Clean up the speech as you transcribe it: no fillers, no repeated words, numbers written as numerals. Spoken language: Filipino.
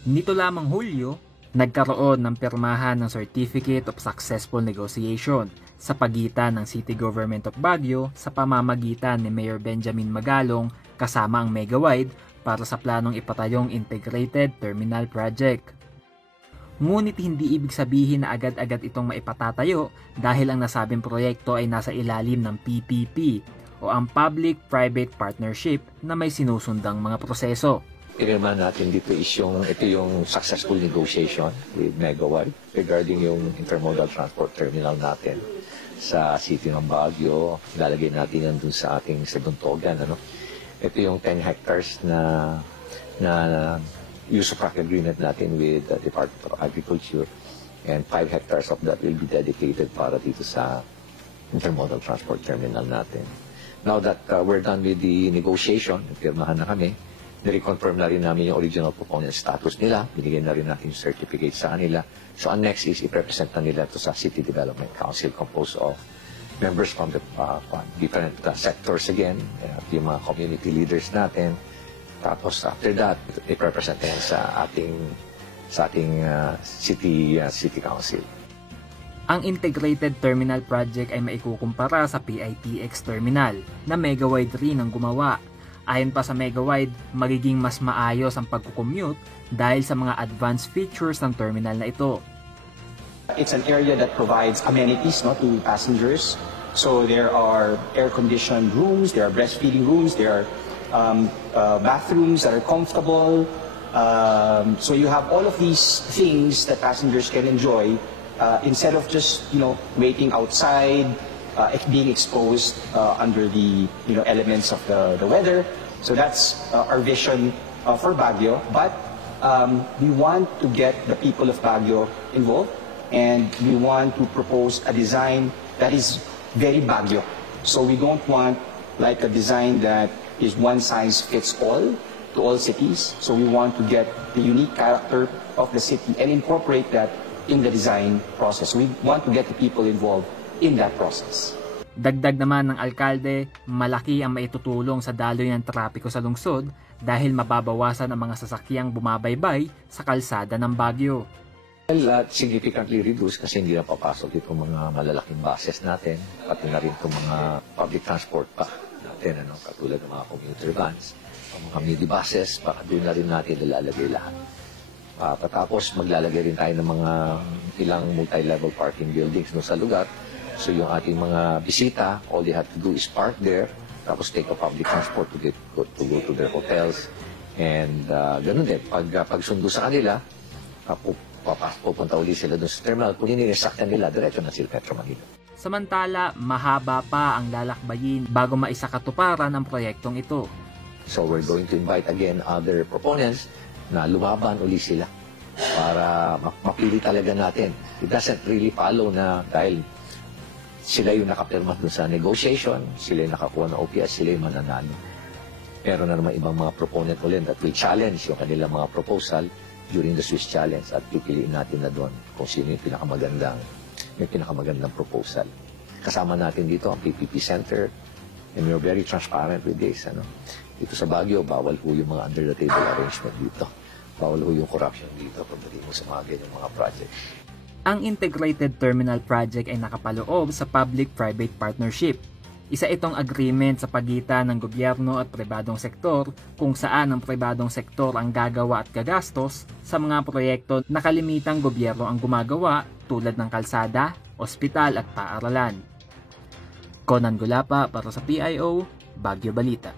Nito lamang Hulyo, nagkaroon ng pirmahan ng Certificate of Successful Negotiation sa pagitan ng City Government of Baguio sa pamamagitan ni Mayor Benjamin Magalong kasama ang Megawide para sa planong ipatayong Integrated Terminal Project. Ngunit hindi ibig sabihin na agad-agad itong maipatatayo dahil ang nasabing proyekto ay nasa ilalim ng PPP o ang Public-Private Partnership na may sinusundang mga proseso. Pinirma natin dito is ito yung successful negotiation with Megawide regarding yung intermodal transport terminal natin sa City ng Baguio. Lalagay natin yan dun sa ating Sebuntogan. Ito yung 10 hectares na use of track agreement natin with the Department of Agriculture, and 5 hectares of that will be dedicated para dito sa intermodal transport terminal natin. Now that we're done with the negotiation, pirmahan na kami, nireconfirm na rin namin yung original proponent status nila, binigyan na rin natin yung certificate sa kanila. So ang next is i-represent na nila ito sa City Development Council composed of members from the different sectors again, yung mga community leaders natin. Tapos after that, i-represent na yan sa ating City Council. Ang Integrated Terminal Project ay maikukumpara sa PITX Terminal na Megawide rin ang gumawa. Ayon pa sa Megawide, magiging mas maayos ang pagkukommute dahil sa mga advanced features ng terminal na ito. It's an area that provides amenities to passengers. So there are air-conditioned rooms, there are breastfeeding rooms, there are bathrooms that are comfortable. So you have all of these things that passengers can enjoy instead of just waiting outside, being exposed under the elements of the weather. So that's our vision for Baguio. But we want to get the people of Baguio involved, and we want to propose a design that is very Baguio. So we don't want like a design that is one size fits all to all cities. So we want to get the unique character of the city and incorporate that in the design process. We want to get the people involved in that process. Dagdag naman ng alkalde, malaki ang maitutulong sa daloy ng trapiko sa lungsod dahil mababawasan ang mga sasakyang bumabaybay sa kalsada ng Baguio. Well, significantly reduced kasi hindi na papasok itong mga malalaking buses natin, pati na rin itong mga public transport pa natin, katulad ng mga commuter vans, mga minibuses, baka doon na rin natin ilalagay lahat. Patapos maglalagay rin tayo ng mga ilang multi-level parking buildings sa lugar. So yung ating mga bisita, all they have to do is park there, tapos take a public transport to go to their hotels. And ganun din, pag sundo sa kanila, pupunta ulit sila doon sa terminal, kung inisakyan nila, diretso na sila Metro Manila. Samantala, mahaba pa ang lalakbayin bago maisakatuparan ang proyektong ito. So we're going to invite again other proponents na lumaban ulit sila para mapili talaga natin. It doesn't really follow na dahil sila yung nakapirma dun sa negotiation, sila yung nakakuha ng OPS, sila yung mananalo. Pero na naman ibang mga proponent ulit that will challenge yung kanilang mga proposal during the Swiss Challenge at pipiliin natin na doon kung sino yung pinakamagandang proposal. Kasama natin dito ang PPP Center, and we're very transparent with this. Dito sa Baguio, bawal po yung mga under-the-table arrangement dito. Bawal po yung corruption dito pagdating mo sa mga ganyang mga project. Ang Integrated Terminal Project ay nakapaloob sa Public-Private Partnership. Isa itong agreement sa pagitan ng gobyerno at pribadong sektor kung saan ang pribadong sektor ang gagawa at gagastos sa mga proyekto na kalimitang gobyerno ang gumagawa tulad ng kalsada, ospital at paaralan. Conan Gulapa para sa PIO, Baguio Balita.